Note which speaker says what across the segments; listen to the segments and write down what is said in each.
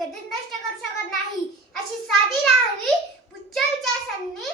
Speaker 1: कधीच नष्ट करू शकत नाही. अशी साधी राहावी पुच्छ विचारसरणी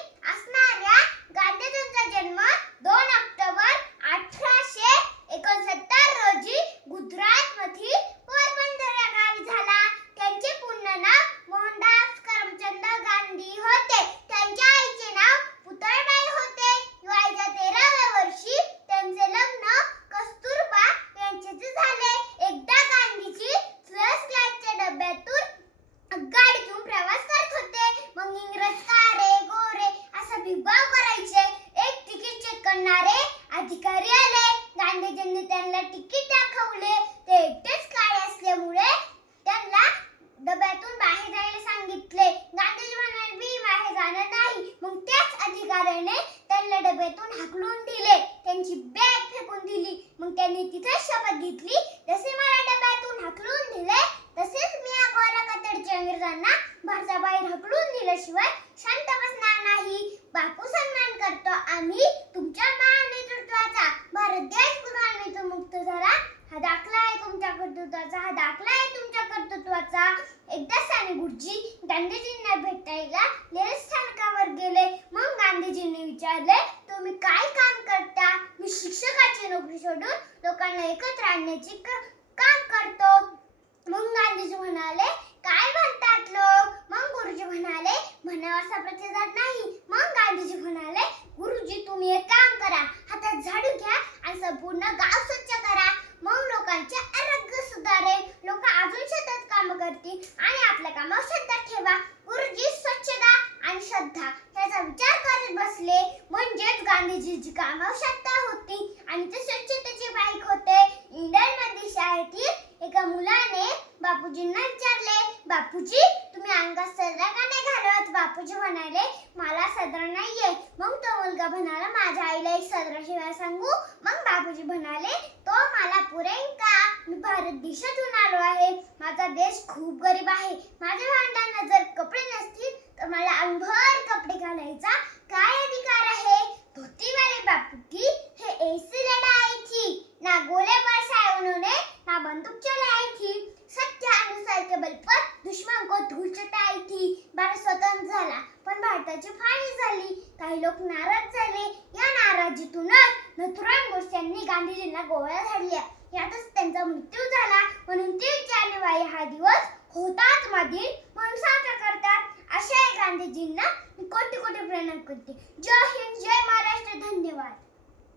Speaker 1: डब्यातून हाकलून दिले. त्यांची बॅग फेकून दिली. मग त्यांनी तिथेच शपथ घेतली. जसे मला डब्यातून हाकलून दिले तसेच मी या गोरा कतडच्या इंग्रजांना भारताबाहेर हाकलून दिल्याशिवाय शांत बसणार नाही. बापू सन्मान करतो आम्ही तुमच्या महानेतृत्वाचा. भारत देश गुलामीतून मुक्त झाला. हा दाखला आहे तुमच्या कर्तृत्वाचा. हा दाखला आहे तुमच्या कर्तृत्वाचा. एकदा साने गुरुजी गांधीजींना भेटायला लेस सोडून लोकांना एकत्र आणण्याची काम करतो. मग गांधीजी म्हणाले काय म्हणतात लोक? मग गुरुजी म्हणाले म्हणावासा प्रतिसाद नाही. मग गांधीजी म्हणाले गुरुजी तुम्ही एक काम करा. हातात झाडू घ्या आणि संपूर्ण गाव स्वच्छ करा. मग लोकांचे आरोग्य सुधारेल. लोक अजून शेतात काम करतील आणि आपल्या कामावर श्रद्धा ठेवा. गुरुजी स्वच्छता आणि श्रद्धा याचा विचार करत बसले. म्हणजेच गांधीजीची कामावर श्रद्धा होती आणि ते स्वच्छ बाईक होते इंग्लंडमधील शाळेतील एका मुलाने बापूजींना विचारले बापूजी तुम्ही अंगात सदरा का नाही घालत? बापूजी म्हणाले मला सदरा नाहीये. मग तो मुलगा म्हणाला माझ्या आईला एक सदरा शिवाय सांगू? मग बापूजी म्हणाले तो मला पुरेल का? मी भारत देशातून आलो आहे. माझा देश खूप गरीब आहे. माझ्या भांडांना जर कपडे नसतील तर मला अंगभर कपडे घालायचा भारताची फाळणी झाली. काही लोक नाराज झाले. या नाराजीतूनच नथुराम गोडसेंनी गांधीजींना गोळ्या झाडल्या. यातच त्यांचा मृत्यू झाला. म्हणून तीस जानेवारी हा दिवस होतात दिन म्हणून साजरा करतात. अशा गांधीजींना मी कोटी कोटी प्रणाम करते. जय हिंद जय महाराष्ट्र. धन्यवाद.